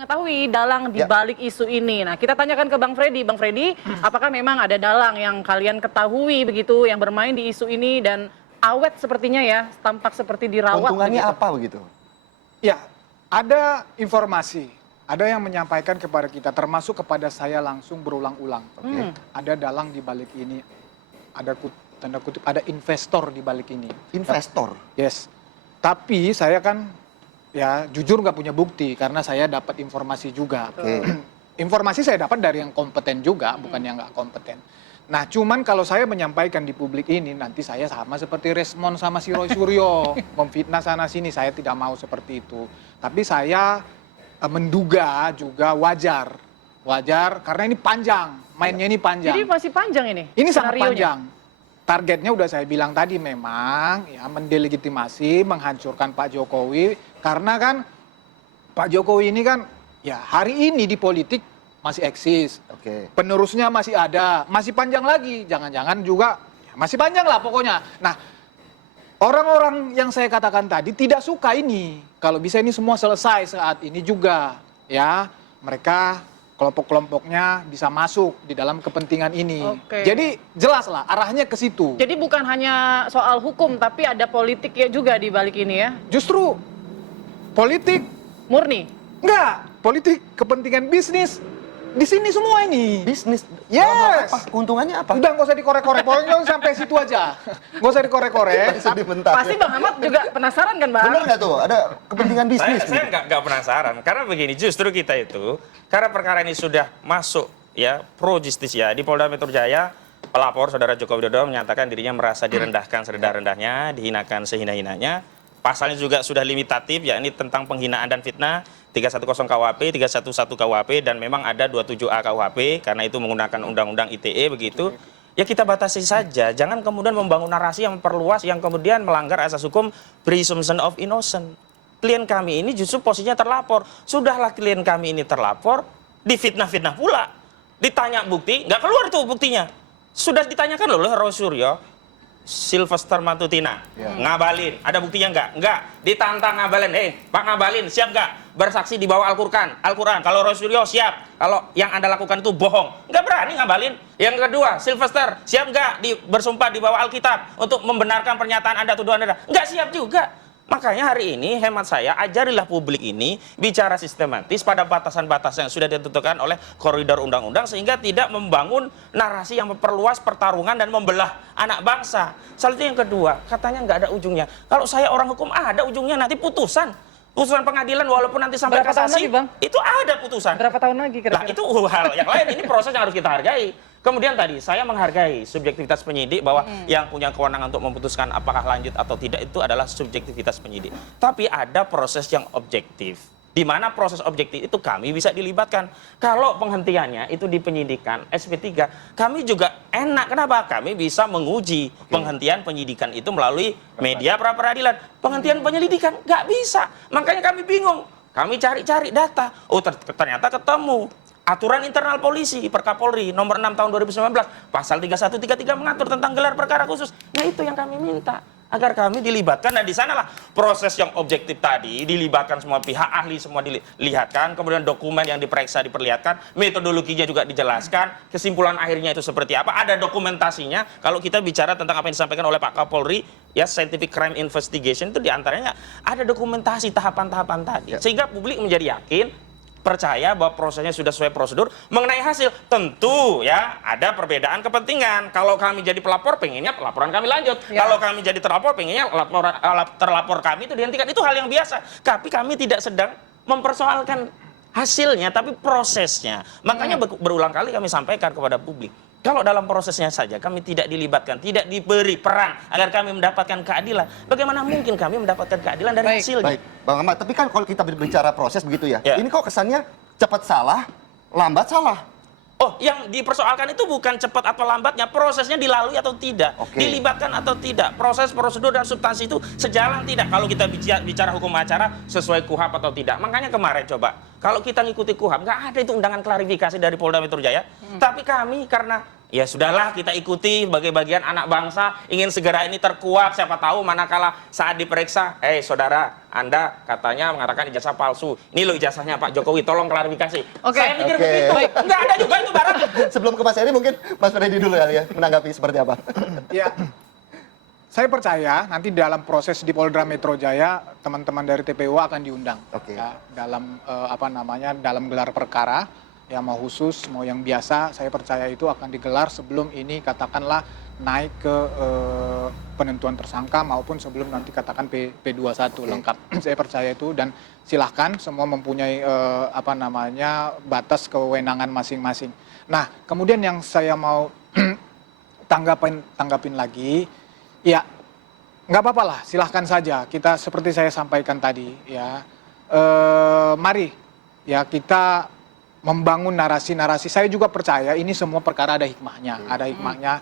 Mengetahui dalang di balik isu ini. Nah, kita tanyakan ke Bang Freddy. Bang Freddy, apakah memang ada dalang yang kalian ketahui begitu yang bermain di isu ini dan awet sepertinya ya, tampak seperti dirawat Keuntungannya begitu? apa begitu? Ya, ada informasi, ada yang menyampaikan kepada kita, termasuk kepada saya langsung berulang-ulang. Oke. Ada dalang di balik ini, ada tanda kutip, ada investor di balik ini. Investor. Yes, tapi saya kan ya jujur nggak punya bukti karena saya dapat informasi juga. Oke. Informasi saya dapat dari yang kompeten juga, bukan yang nggak kompeten. Nah, cuman kalau saya menyampaikan di publik ini, nanti saya sama seperti Resmond sama si Roy Suryo, memfitnah sana-sini, saya tidak mau seperti itu. Tapi saya menduga juga wajar karena ini panjang, mainnya ini panjang. Jadi masih panjang ini? Ini sangat skenarionya? panjang. Targetnya udah saya bilang tadi memang ya mendelegitimasi, menghancurkan Pak Jokowi karena kan Pak Jokowi ini kan ya hari ini di politik masih eksis. Oke. Penerusnya masih ada, masih panjang lagi. Jangan-jangan juga ya masih panjang lah pokoknya. Nah, orang-orang yang saya katakan tadi tidak suka ini. Kalau bisa ini semua selesai saat ini juga ya. Mereka kelompok-kelompoknya bisa masuk di dalam kepentingan ini. Oke. Jadi jelas lah arahnya ke situ. Jadi bukan hanya soal hukum, tapi ada politik ya juga di balik ini ya? Justru politik Murni? enggak, politik kepentingan bisnis di sini semua ini. Bisnis. Yes. Apa? Keuntungannya apa? Udah nggak usah dikorek-korek, pokoknya sampai situ aja. Nggak usah dikorek-korek. Sedih bentar. Pasti Bang Ahmad juga penasaran kan Bang? Bener nggak tuh? Ada kepentingan bisnis. Saya nggak penasaran karena begini, justru kita itu karena perkara ini sudah masuk ya pro justisia di Polda Metro Jaya, pelapor saudara Joko Widodo menyatakan dirinya merasa direndahkan serendah-rendahnya, dihinakan sehina-hinanya. Pasalnya juga sudah limitatif, yakni tentang penghinaan dan fitnah 310 KUHP, 311 KUHP dan memang ada 27A KUHP karena itu menggunakan undang-undang ITE begitu. Ya kita batasi saja, jangan kemudian membangun narasi yang memperluas yang kemudian melanggar asas hukum presumption of innocent. Klien kami ini justru posisinya terlapor. Sudahlah klien kami ini terlapor, difitnah-fitnah pula. Ditanya bukti, nggak keluar tuh buktinya. Sudah ditanyakan loh oleh Roy Suryo, Sylvester Matutina, ngabalin, ada buktinya nggak? Ditantang ngabalin, Pak ngabalin, siap nggak? Bersaksi di bawah Al-Quran, kalau Roy Suryo siap, kalau yang Anda lakukan itu bohong, nggak berani ngabalin. Yang kedua, Sylvester, siap nggak bersumpah di bawah Alkitab untuk membenarkan pernyataan Anda, tuduhan Anda? Nggak siap juga. Makanya hari ini hemat saya ajarilah publik ini bicara sistematis pada batasan-batasan yang sudah ditentukan oleh koridor undang-undang sehingga tidak membangun narasi yang memperluas pertarungan dan membelah anak bangsa. Selanjutnya yang kedua, katanya nggak ada ujungnya. Kalau saya orang hukum ada ujungnya nanti putusan pengadilan walaupun nanti sampai Berapa tahun kasasi lagi, Bang? itu ada putusan. Berapa tahun lagi Nah kira-kira? itu hal yang lain, ini proses yang harus kita hargai. Kemudian tadi saya menghargai subjektivitas penyidik bahwa yang punya kewenangan untuk memutuskan apakah lanjut atau tidak itu adalah subjektivitas penyidik. Tapi ada proses yang objektif. Di mana proses objektif itu kami bisa dilibatkan. Kalau penghentiannya itu di penyidikan SP3, kami juga enak. Kenapa? Kami bisa menguji penghentian penyidikan itu melalui media pra-peradilan. Penghentian penyelidikan nggak bisa. Makanya kami bingung. Kami cari-cari data. Oh ternyata ketemu. Aturan internal polisi Perkapolri nomor 6 tahun 2019 pasal 3133 mengatur tentang gelar perkara khusus. Nah itu yang kami minta agar kami dilibatkan dan di sanalah proses yang objektif tadi dilibatkan semua pihak ahli semua dilihatkan, kemudian dokumen yang diperiksa diperlihatkan, metodologinya juga dijelaskan, kesimpulan akhirnya itu seperti apa, ada dokumentasinya. Kalau kita bicara tentang apa yang disampaikan oleh Pak Kapolri ya scientific crime investigation itu diantaranya ada dokumentasi tahapan-tahapan tadi sehingga publik menjadi yakin percaya bahwa prosesnya sudah sesuai prosedur. Mengenai hasil tentu ya ada perbedaan kepentingan. Kalau kami jadi pelapor pengennya pelaporan kami lanjut, kalau kami jadi terlapor pengennya terlapor kami itu dihentikan. Itu hal yang biasa, tapi kami tidak sedang mempersoalkan hasilnya tapi prosesnya. Makanya berulang kali kami sampaikan kepada publik, kalau dalam prosesnya saja kami tidak dilibatkan, tidak diberi peran agar kami mendapatkan keadilan, bagaimana mungkin kami mendapatkan keadilan dari hasilnya? Baik, Bang Ahmad. Tapi kan kalau kita berbicara proses begitu ya, Ya. ini kok kesannya cepat salah, lambat salah. Oh, yang dipersoalkan itu bukan cepat atau lambatnya, prosesnya dilalui atau tidak, dilibatkan atau tidak, proses, prosedur, dan substansi itu sejalan tidak. Kalau kita bicara hukum acara sesuai KUHP atau tidak. Makanya kemarin coba, kalau kita ngikuti KUHP, nggak ada itu undangan klarifikasi dari Polda Metro Jaya. Tapi kami karena Ya sudahlah, kita ikuti sebagai bagian anak bangsa, ingin segera ini terkuak, siapa tahu manakala saat diperiksa, saudara, Anda katanya mengatakan ijazah palsu. Ini loh ijazahnya Pak Jokowi, tolong klarifikasi. Oke. Saya pikir Oke. begitu. Nggak ada juga itu barang. Sebelum ke Mas Eri mungkin Mas Freddy dulu ya menanggapi seperti apa. Ya, saya percaya nanti dalam proses di Polda Metro Jaya teman-teman dari TPU akan diundang. Oke. Ya, dalam dalam gelar perkara, ya mau khusus mau yang biasa, saya percaya itu akan digelar sebelum ini katakanlah naik ke penentuan tersangka maupun sebelum nanti katakan P21 lengkap. Saya percaya itu, dan silahkan semua mempunyai batas kewenangan masing-masing. Nah, kemudian yang saya mau tanggapin lagi, ya nggak apa-apa lah, silahkan saja. Kita seperti saya sampaikan tadi, ya mari ya kita membangun narasi-narasi. Saya juga percaya ini semua perkara ada hikmahnya, ada hikmahnya.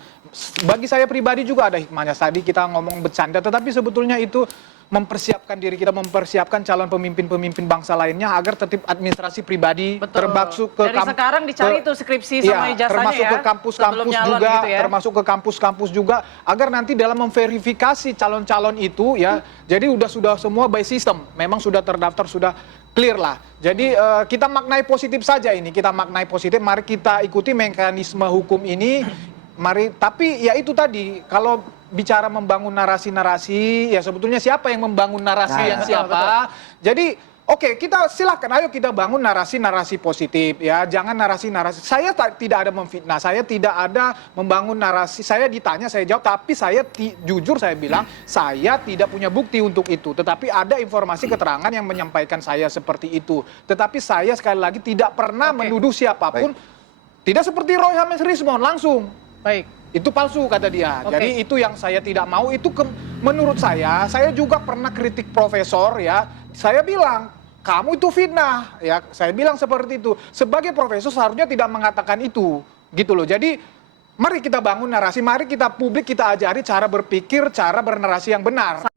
Bagi saya pribadi juga ada hikmahnya. Tadi kita ngomong bercanda, tetapi sebetulnya itu mempersiapkan diri kita, mempersiapkan calon pemimpin-pemimpin bangsa lainnya agar tertib administrasi pribadi, Betul. termasuk ke Dari sekarang dicari tuh skripsi sama ijazahnya termasuk ya, ke kampus-kampus sebelum nyalon juga, gitu ya. termasuk ke kampus-kampus juga, agar nanti dalam memverifikasi calon-calon itu ya, jadi sudah semua by system, memang sudah terdaftar, sudah clear lah. Jadi kita maknai positif saja ini, kita maknai positif. Mari kita ikuti mekanisme hukum ini. Mari, tapi ya itu tadi, kalau bicara membangun narasi-narasi, ya sebetulnya siapa yang membangun narasi yang betul, siapa? Jadi oke, kita silakan, ayo kita bangun narasi-narasi positif ya, jangan narasi-narasi. Saya tidak ada memfitnah, saya tidak ada membangun narasi. Saya ditanya, saya jawab, tapi saya jujur saya bilang, saya tidak punya bukti untuk itu. Tetapi ada informasi keterangan yang menyampaikan saya seperti itu. Tetapi saya sekali lagi tidak pernah menuduh siapapun. Tidak seperti Roy Hames Rismon langsung. Baik. Itu palsu kata dia. Oke. Jadi itu yang saya tidak mau. Itu menurut saya juga pernah kritik profesor ya. Saya bilang, kamu itu fitnah ya. Saya bilang seperti itu. Sebagai profesor seharusnya tidak mengatakan itu. Gitu loh. Jadi mari kita bangun narasi, mari kita publik kita ajari cara berpikir, cara bernarasi yang benar.